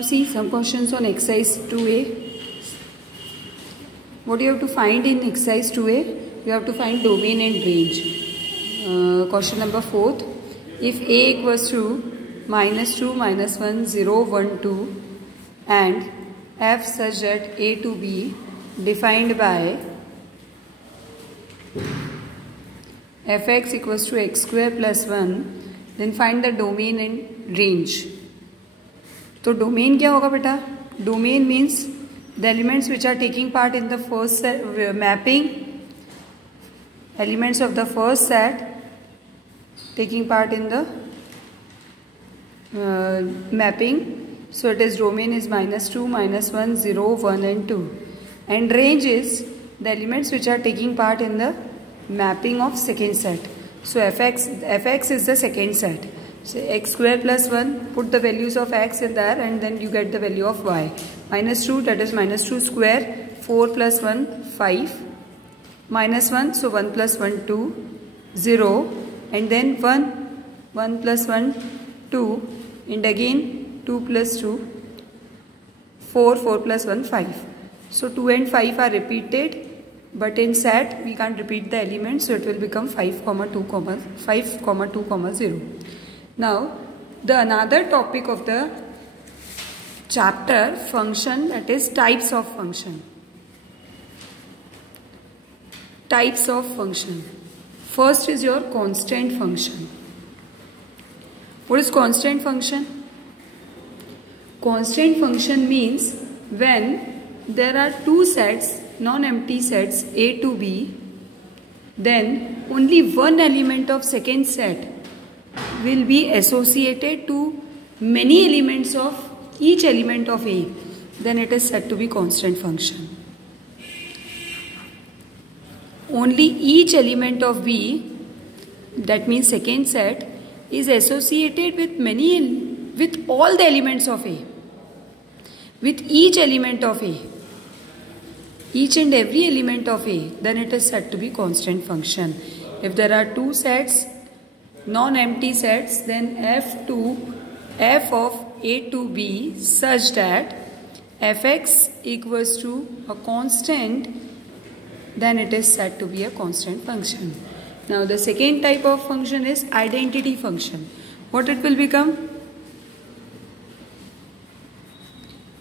See some questions on exercise 2a. What do you have to find in exercise 2a? You have to find domain and range. Question number 4. If a equals to -2, -1, 0, 1, 2 and f such that a to b defined by fx equals to x square plus 1, then find the domain and range. तो domain क्या होगा बेटा? Domain means the elements which are taking part in the first mapping, elements of the first set taking part in the mapping. So it is domain is -2, -1, 0, 1 and 2. And range is the elements which are taking part in the mapping of second set. So fx is the second set. So x square plus 1, put the values of x in there and then you get the value of y. -2, that is -2 square, 4 plus 1, 5. -1, so 1 plus 1, 2, 0. And then 1 plus 1, 2. And again 2 plus 2, 4, 4 plus 1, 5. So 2 and 5 are repeated. But in set we can't repeat the elements. So it will become 5, 2, 0. Now, the another topic of the chapter function, that is types of function. Types of function. First is your constant function. What is constant function? Constant function means when there are two sets, non-empty sets A to B, then only one element of second set will be associated to many elements of each element of A, then it is said to be constant function. Only each element of B, that means second set, is associated with all the elements of A, with each element of A, each and every element of A, then it is said to be constant function. If there are two sets, non-empty sets, then f of A to B such that fx equals to a constant, then it is said to be a constant function. Now the second type of function is identity function. What it will become?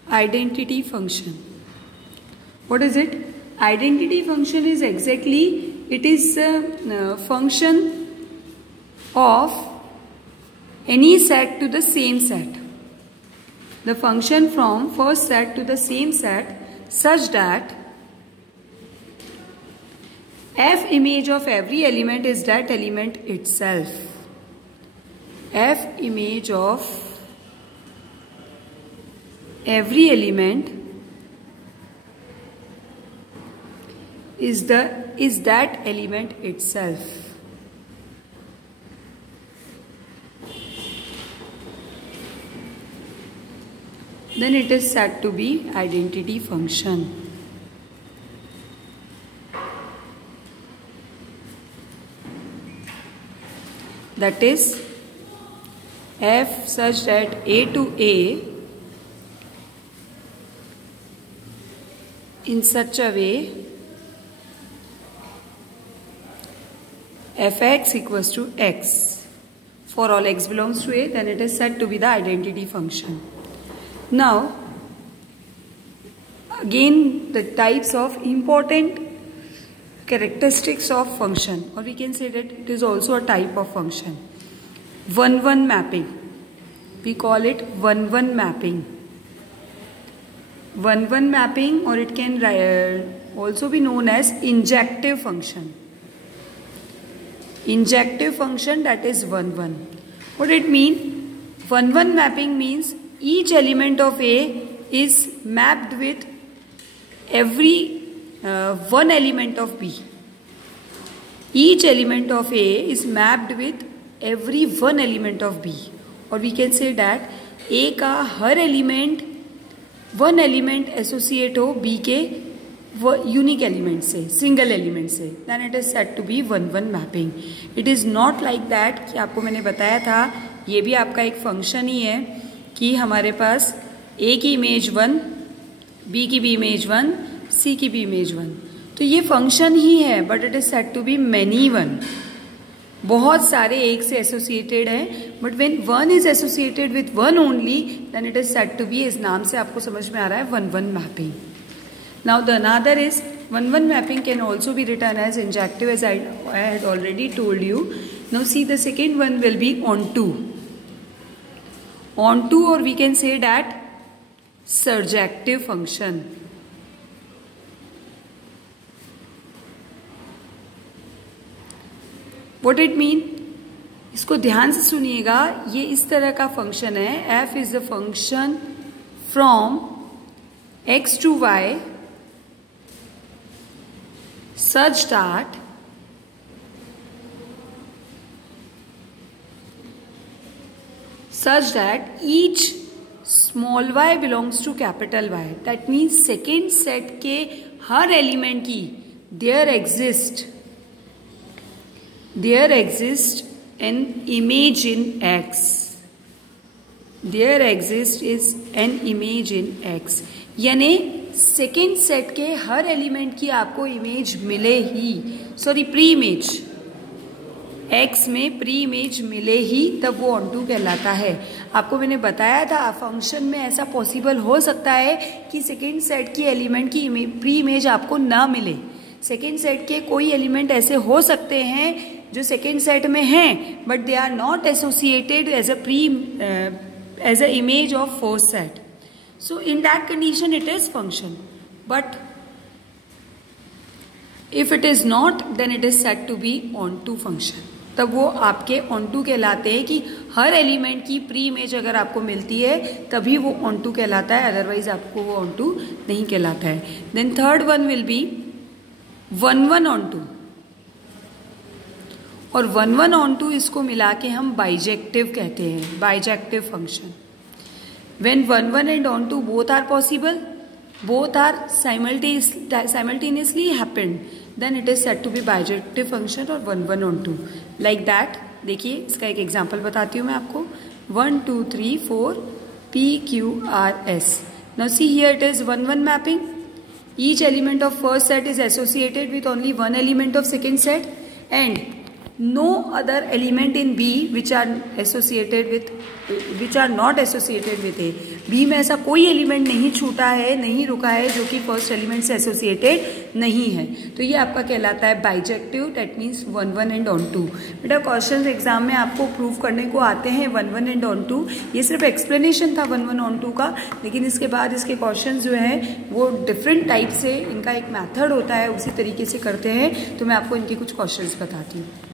Identity function. What is it? Identity function is exactly, it is a function of any set to the same set. The function from first set to the same set such that f image of every element is that element itself. F image of every element is that element itself. Then it is said to be identity function. That is f such that A to A in such a way fx equals to x. For all x belongs to A, then it is said to be the identity function. Now, again the types of important characteristics of function, or we can say that it is also a type of function. 1-1 mapping. We call it 1-1 mapping. 1-1 mapping, or it can also be known as injective function. Injective function, that is 1-1. What it mean? 1-1 mapping means each element of A is mapped with every one element of B. Each element of A is mapped with every one element of B. Or we can say that A का हर element one element associate हो B के unique element से, single element से, then it is said to be 1-1 mapping. It is not like that कि आपको मैंने बताया था, ये भी आपका एक function ही है कि हमारे पास ए की इमेज 1, बी की भी इमेज 1, सी की भी इमेज 1। तो ये फंक्शन ही है, but it is said to be many one. बहुत सारे एक से एसोसिएटेड है, but when one is associated with one only then it is said to be, इस नाम से आपको समझ में आ रहा है, one one mapping. Now the another is one one mapping can also be written as injective, as I had already told you. Now see the second one will B onto, or we can say that surjective function। What it mean? इसको ध्यान से सुनिएगा, ये इस तरह का function है। f is the function from x to y such that each small y belongs to capital Y। That means second set के हर एलिमेंट की there exists an image in X। There exists an image in X, यानी second set के हर element की आपको image मिले ही, sorry pre image, x में pre image मिले ही तब वो ऑन टू कहलाता है। आपको मैंने बताया था फंक्शन में ऐसा पॉसिबल हो सकता है कि सेकेंड सेट की एलिमेंट की प्री इमेज आपको ना मिले। सेकेंड सेट के कोई एलिमेंट ऐसे हो सकते हैं जो सेकेंड सेट में हैं but they are not associated as a image of fourth set. So in that condition it is function, but if it is not then it is said to be onto function. तब वो आपके onto कहलाते हैं कि हर element की pre image अगर आपको मिलती है तभी वो ऑन टू कहलाता है, अदरवाइज आपको वो ऑन टू नहीं कहलाता है। Then third one will be one one onto, और वन वन ऑन टू इसको मिला के हम बाइजेक्टिव कहते हैं, bijective function. When one one and onto both are possible, both are simultaneously happened, then it is said to be bijective function or one one on two, like that। देखिए इसका एक example बताती हूँ मैं आपको। 1 2 3 4 P Q R S। Now see here it is one one mapping। Each element of first set is associated with only one element of second set and no other element in B which are not associated with A। B में ऐसा कोई element नहीं छूटा है, नहीं रुका है जो कि फर्स्ट एलिमेंट से एसोसिएटेड नहीं है। तो ये आपका कहलाता है bijective, that means one one and onto. बेटा क्वेश्चंस एग्जाम में आपको प्रूव करने को आते हैं one one and onto. ये सिर्फ एक्सप्लेनेशन था वन वन ऑन टू का, लेकिन इसके बाद इसके क्वेश्चन जो है वो डिफरेंट टाइप से, इनका एक मैथड होता है, उसी तरीके से करते हैं। तो मैं आपको इनके कुछ क्वेश्चन बताती हूँ।